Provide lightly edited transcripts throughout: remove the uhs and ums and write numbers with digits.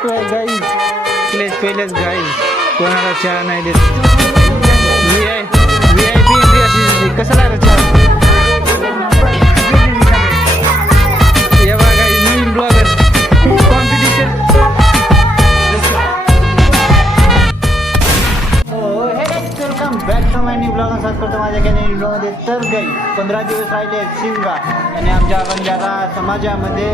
चालू आहे गाईज. पहिलेच गाईज कोणाला चहा नाही देत. VIP एंट्री अशी कसं लागलं चहा. या बघा गाईज नवीन blogger competition. Welcome back to my new blog. साथ करतो माझ्या कॅनेल ब्लॉगमध्ये. तर गाईज 15 दिवस राहिले शिमगा आणि आमच्या बंजारा समाजामध्ये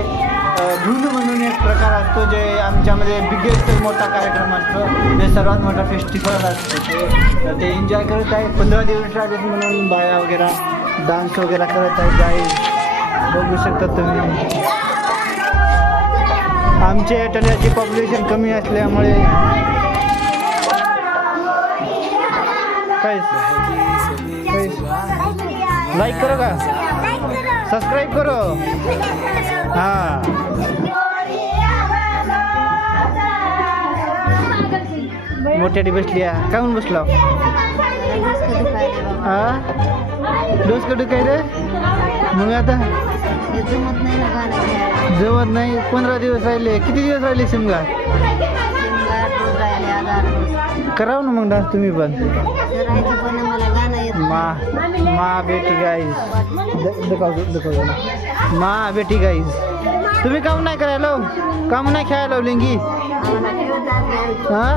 धुंद म्हणून एक प्रकार असतो जे आमच्यामध्ये बिगेस्ट मोठा कार्यक्रम असतो. जे सर्वात मोठा फेस्टिवल असतो. ते एन्जॉय करत आहे. 15 दिवस राहिले म्हणून बाया वगैरे डान्स वगैरे करत आहे. गाईज बघू शकता तुम्ही. आमच्या एटल्याची पॉप्युलेशन कमी असल्यामुळे लाईक करो का, सबस्क्राईब करो. हां मोठ्याडी बसली. काहून बसलो. हा डोस कडू काय रे. मग आता जमत नाही. 15 दिवस राहिले. किती दिवस राहिले शिमगा. कराव ना मग डान्स तुम्ही पण. मा बेटी गाईज मा बेटी गाईज. तुम्ही काम नाही करायला, काम नाही खेळायला लिंगी. हा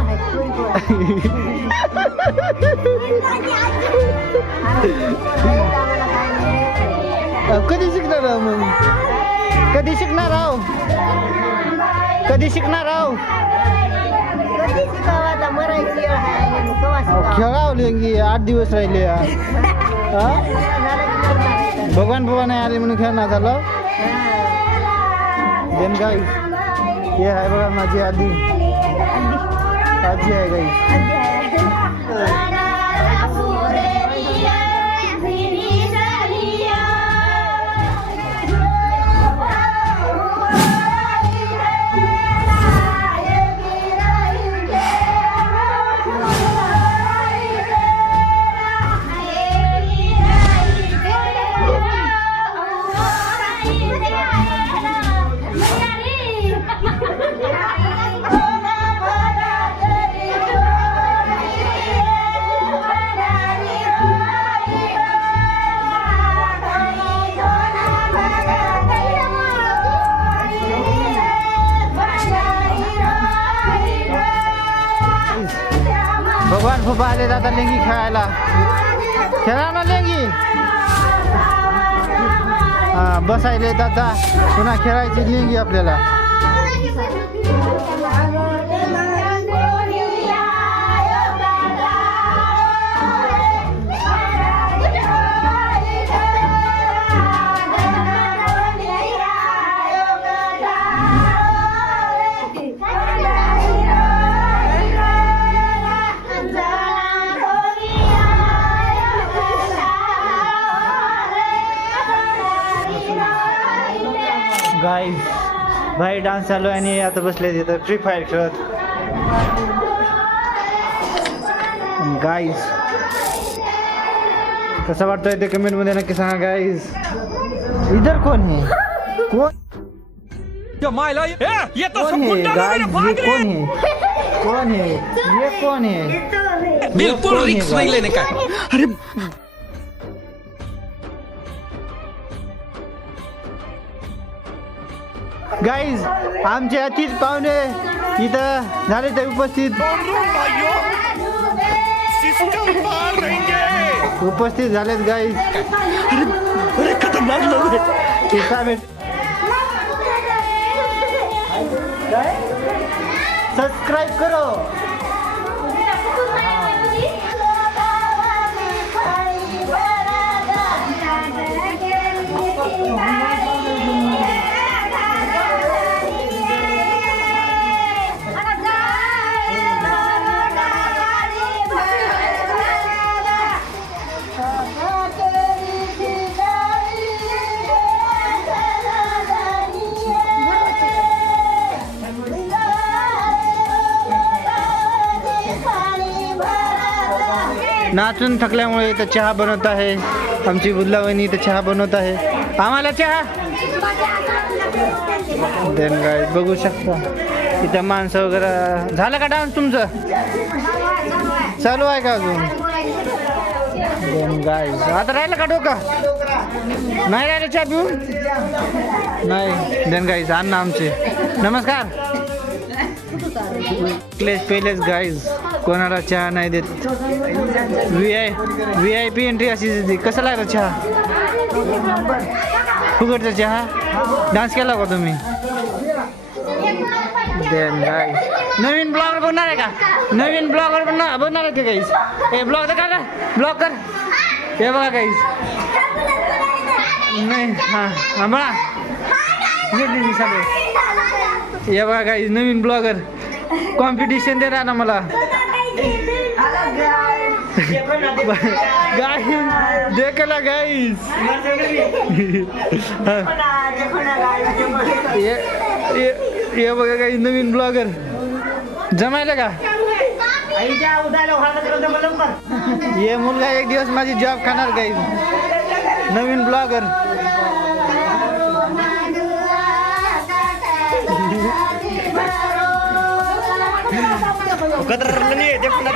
कधी शिकणार आहो मग. कधी शिकणार आहो. कधी शिकणार आहो. खेळाव लिंगी. 8 दिवस राहिले. भगवान भगवान आले म्हणून खेळणार झालं. देन गाई हे आहे बघा माझी आजी आहे गाई. भगवान फुफा आले दादा लेंगी खेळायला. खेळा ना लेंगी. हा बसायले दादा. पुन्हा खेळायची लेंगी आपल्याला. गाईज भाई डान्स चालू आहे आणि आता बसले तिथं फ्री फायर खेळत. गाईज कसं वाटतंय ते कमेंट मध्ये नक्की सांगा. गाईज इधर कोण है. कोण ये कौन है गाइस. ये कौन है. कौन है ये. कौन है. बिल्कुल रिस्क नहीं लेने का. अरे गाईज आमचे अतिथी पाहुणे इथं झाले ते उपस्थित. उपस्थित झालेत गाईज. सबस्क्राईब करो. नाचून थकल्यामुळे इथं चहा बनवत आहे. आमची बुदलावणी इथं चहा बनवत आहे. आम्हाला चहा देन गाईज बघू शकता. इथं माणसं वगैरे. झालं का डान्स तुमचं? चालू आहे का अजून? गाईज आता राहिलं का डोकं? नाही राहिलं चहा पिऊन? नाही देन गाईज अण्णा आमचे. नमस्कार. पहिलेच गाईज कोणाला चहा नाही देत. VIP एंट्री अशी देते. कसं लागलं चहा? फुकटचा चहा. डान्स केला का तुम्ही? देन गाईज नवीन ब्लॉगर बनणार आहे का? नवीन ब्लॉगर बनणार आहे का गाईज? हे ब्लॉग तर करा. ब्लॉग कर. हे बघा गाईज. नाही हां बघा हे बघा गाईज नवीन ब्लॉगर कॉम्पिटिशन दे ना मला. गाईज देखला गाईज. हे बघा गाईज नवीन ब्लॉगर. जमायला का? ये मुलगा एक दिवस माझी जॉब खाणार गाईज. नवीन ब्लॉगर. कदर नाही ते पुन्हा